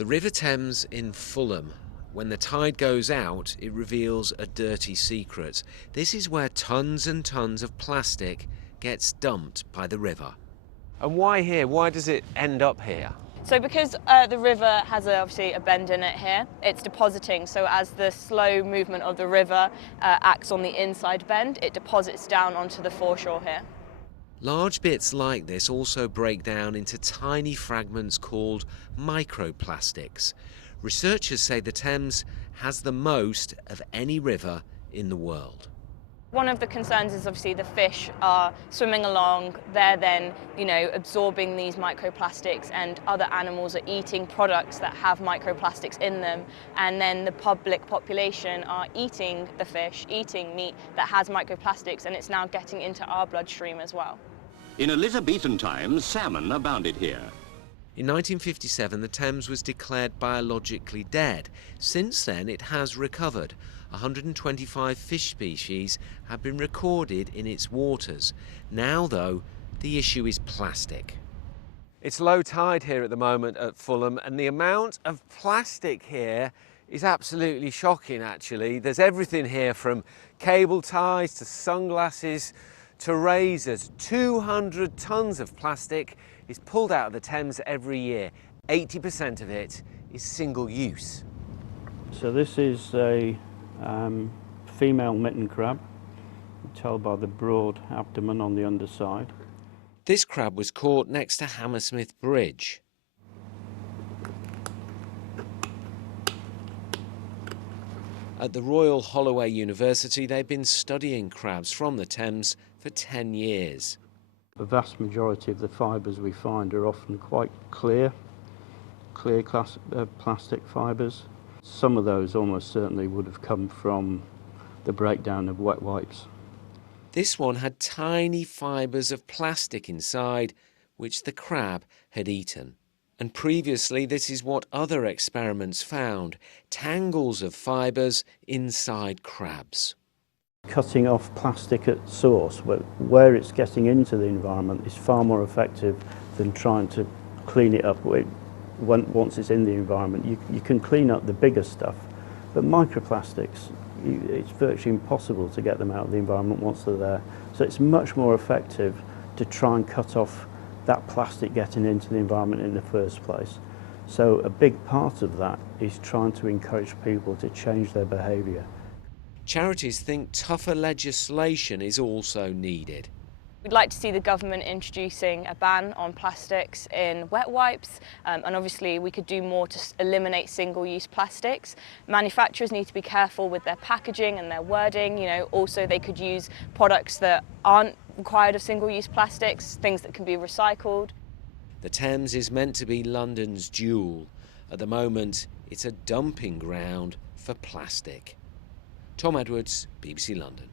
The River Thames in Fulham. When the tide goes out, it reveals a dirty secret. This is where tons and tons of plastic gets dumped by the river. And why here? Why does it end up here? So because the river has obviously a bend in it here, it's depositing. So as the slow movement of the river acts on the inside bend, it deposits down onto the foreshore here. Large bits like this also break down into tiny fragments called microplastics. Researchers say the Thames has the most of any river in the world. One of the concerns is obviously the fish are swimming along, they're then, absorbing these microplastics, and other animals are eating products that have microplastics in them, and then the public population are eating the fish, eating meat that has microplastics, and it's now getting into our bloodstream as well. In Elizabethan times, salmon abounded here. In 1957, the Thames was declared biologically dead. Since then, it has recovered. 125 fish species have been recorded in its waters. Now, though, the issue is plastic. It's low tide here at the moment at Fulham, and the amount of plastic here is absolutely shocking, actually. There's everything here from cable ties to sunglasses to razors. 200 tons of plastic is pulled out of the Thames every year. 80% of it is single use. So this is a female mitten crab. You can tell by the broad abdomen on the underside. This crab was caught next to Hammersmith Bridge. At the Royal Holloway University, they've been studying crabs from the Thames for 10 years. The vast majority of the fibres we find are often quite clear plastic fibres. Some of those almost certainly would have come from the breakdown of wet wipes. This one had tiny fibres of plastic inside, which the crab had eaten. And previously, this is what other experiments found: tangles of fibres inside crabs. Cutting off plastic at source, where it's getting into the environment, is far more effective than trying to clean it up once it's in the environment. You can clean up the bigger stuff, but microplastics, it's virtually impossible to get them out of the environment once they're there. So it's much more effective to try and cut off that plastic getting into the environment in the first place. So a big part of that is trying to encourage people to change their behaviour. Charities think tougher legislation is also needed. We'd like to see the government introducing a ban on plastics in wet wipes, and obviously we could do more to eliminate single-use plastics. Manufacturers need to be careful with their packaging and their wording. Also they could use products that aren't required of single-use plastics, things that can be recycled. The Thames is meant to be London's jewel. At the moment, it's a dumping ground for plastic. Tom Edwards, BBC London.